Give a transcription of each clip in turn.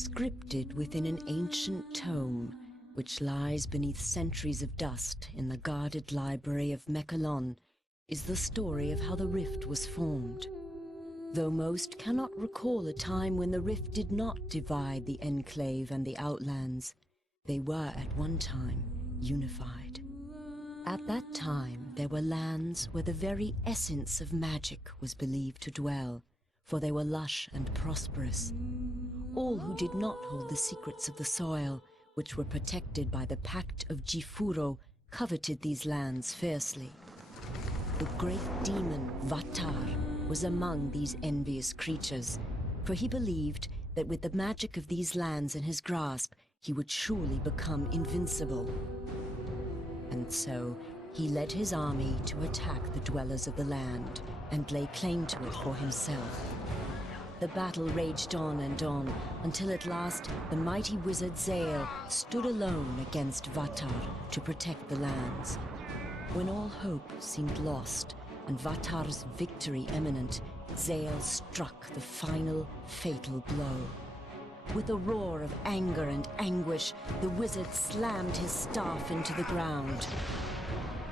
Scripted within an ancient tome, which lies beneath centuries of dust in the guarded library of Mechalon, is the story of how the rift was formed. Though most cannot recall a time when the rift did not divide the Enclave and the Outlands, they were at one time unified. At that time, there were lands where the very essence of magic was believed to dwell, for they were lush and prosperous. All who did not hold the secrets of the soil, which were protected by the Pact of Jifuro, coveted these lands fiercely. The great demon Vatar was among these envious creatures, for he believed that with the magic of these lands in his grasp, he would surely become invincible. And so, he led his army to attack the dwellers of the land and lay claim to it for himself. The battle raged on and on, until at last the mighty wizard Zale stood alone against Vatar to protect the lands. When all hope seemed lost and Vatar's victory imminent, Zale struck the final, fatal blow. With a roar of anger and anguish, the wizard slammed his staff into the ground.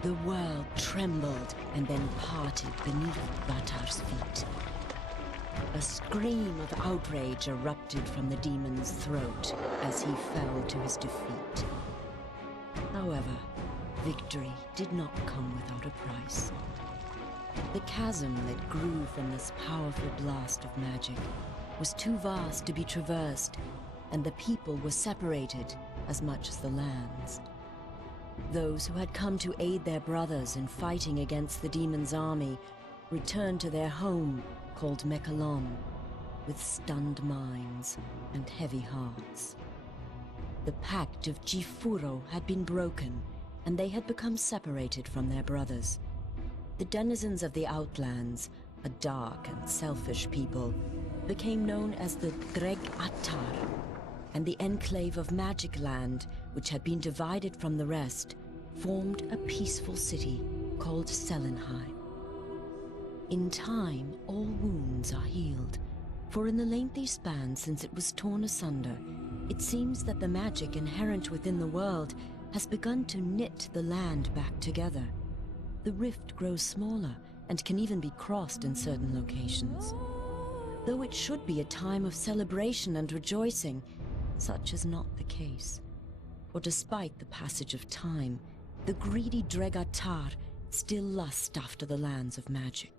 The world trembled and then parted beneath Vatar's feet. A scream of outrage erupted from the demon's throat as he fell to his defeat. However, victory did not come without a price. The chasm that grew from this powerful blast of magic was too vast to be traversed, and the people were separated as much as the lands. Those who had come to aid their brothers in fighting against the demon's army returned to their home, called Mechalon, with stunned minds and heavy hearts. The Pact of Jifuro had been broken, and they had become separated from their brothers. The denizens of the Outlands, a dark and selfish people, became known as the Dreg Attar, and the Enclave of Magic Land, which had been divided from the rest, formed a peaceful city called Selenheim. In time, all wounds are healed, for in the lengthy span since it was torn asunder, it seems that the magic inherent within the world has begun to knit the land back together. The rift grows smaller and can even be crossed in certain locations. Though it should be a time of celebration and rejoicing, such is not the case. For despite the passage of time, the greedy Dregatar still lust after the lands of magic.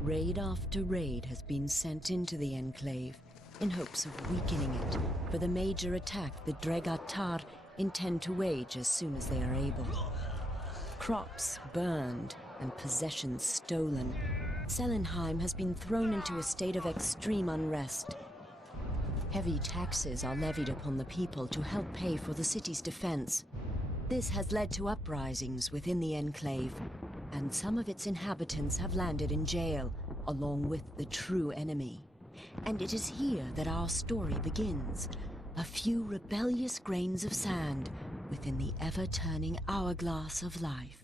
Raid after raid has been sent into the Enclave in hopes of weakening it for the major attack the Dregatar intend to wage as soon as they are able. Crops burned and possessions stolen, Selenheim has been thrown into a state of extreme unrest. Heavy taxes are levied upon the people to help pay for the city's defense. This has led to uprisings within the Enclave, and some of its inhabitants have landed in jail, along with the true enemy. And it is here that our story begins. A few rebellious grains of sand within the ever-turning hourglass of life.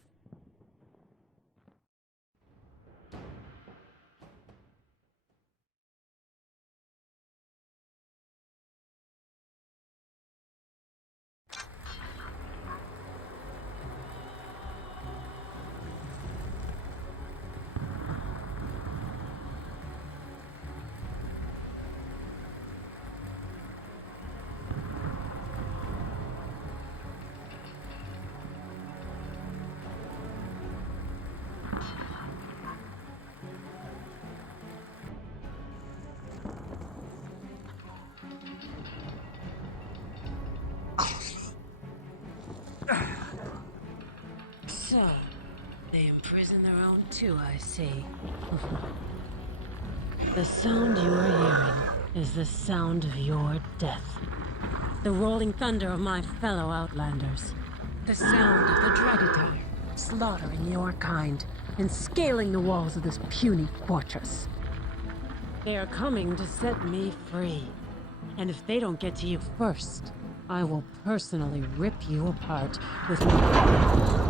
So, they imprison their own too, I see. The sound you are hearing is the sound of your death. The rolling thunder of my fellow Outlanders. The sound of the Dragatar slaughtering your kind and scaling the walls of this puny fortress. They are coming to set me free. And if they don't get to you first, I will personally rip you apart with my...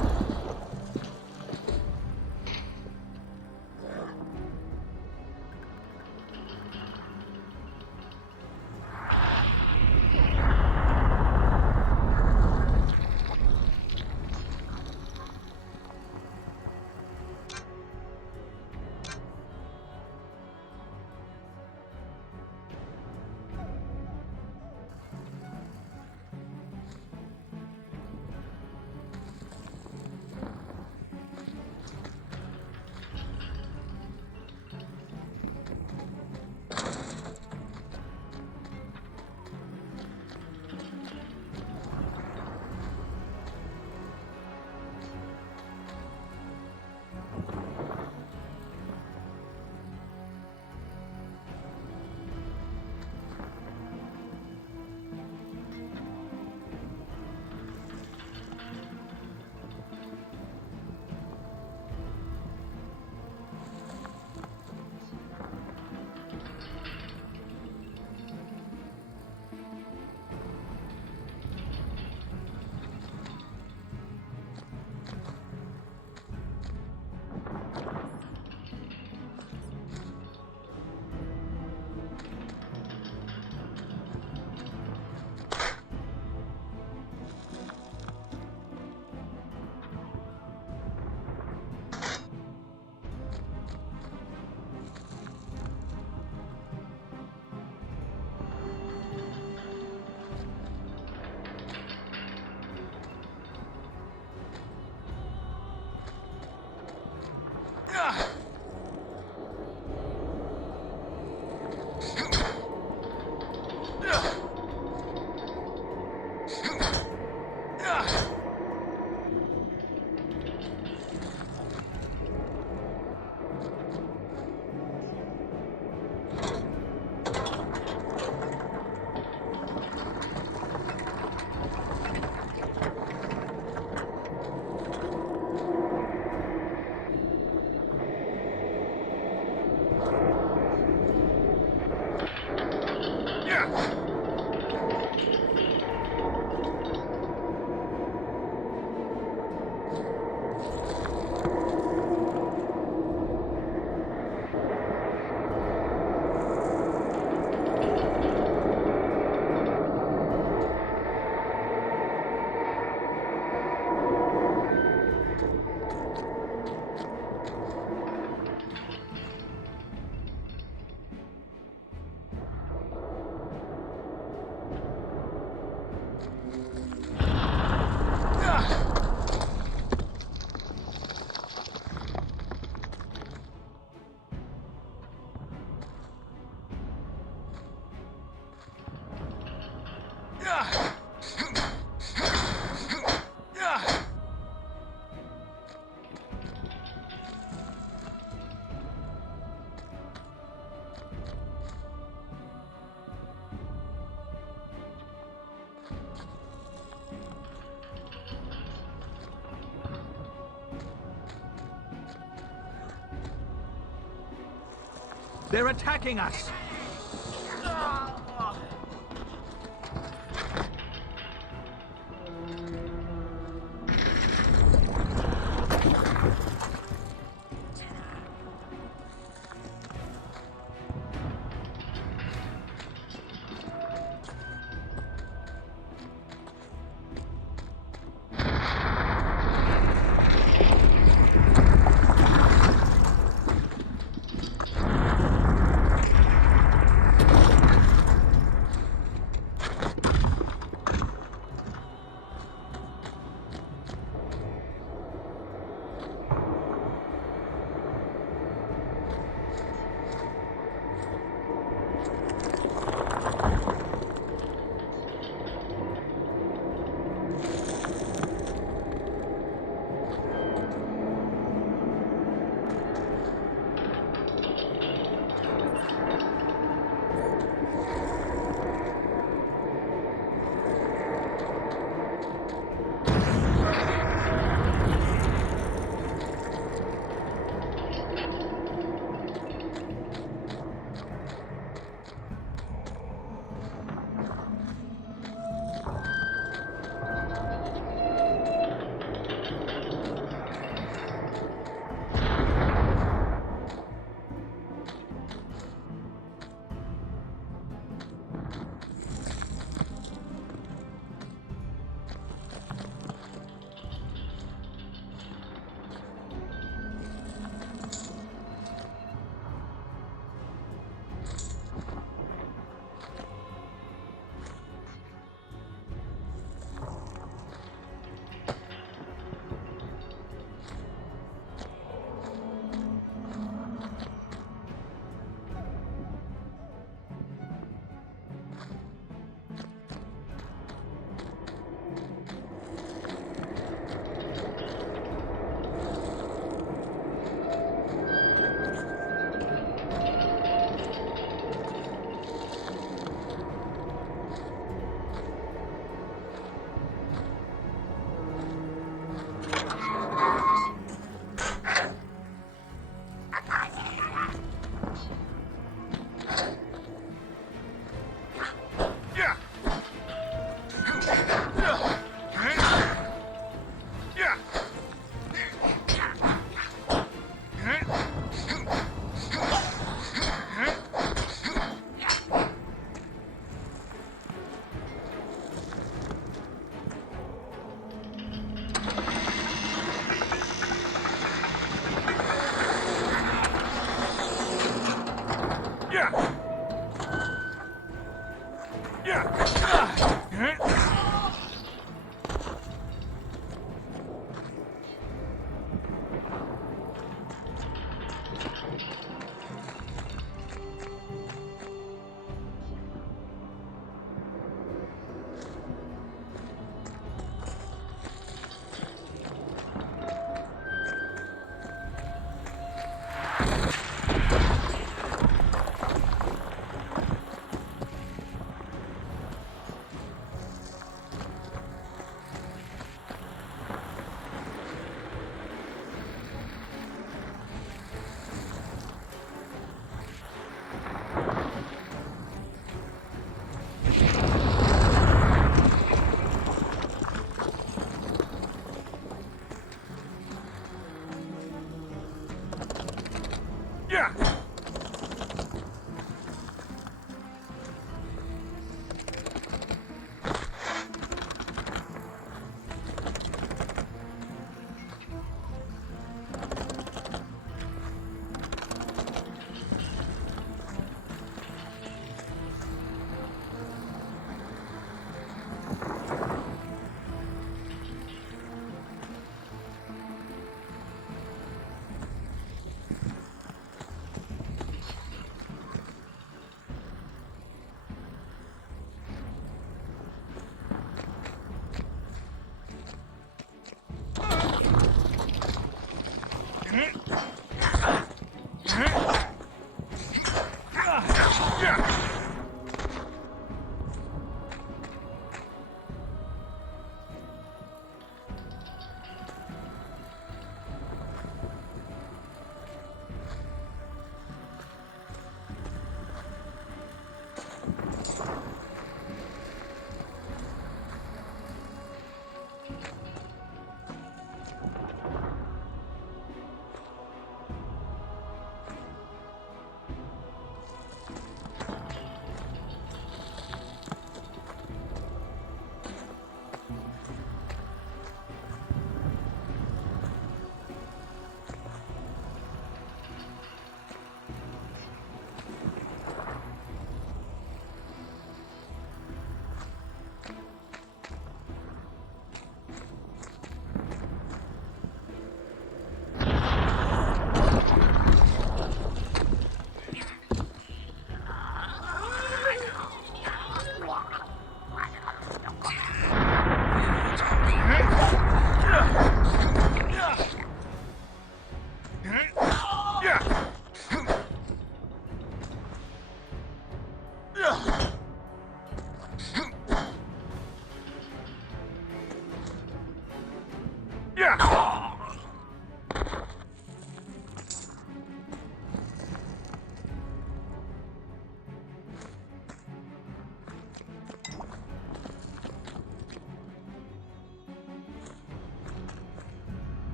They're attacking us!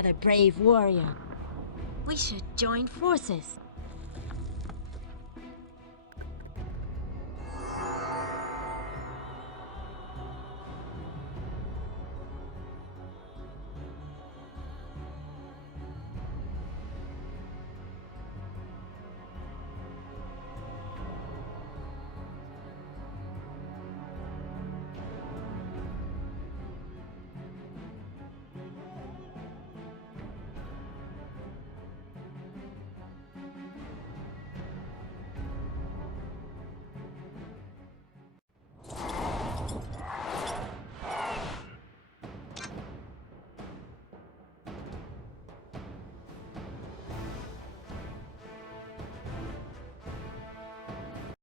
Another brave warrior. We should join forces.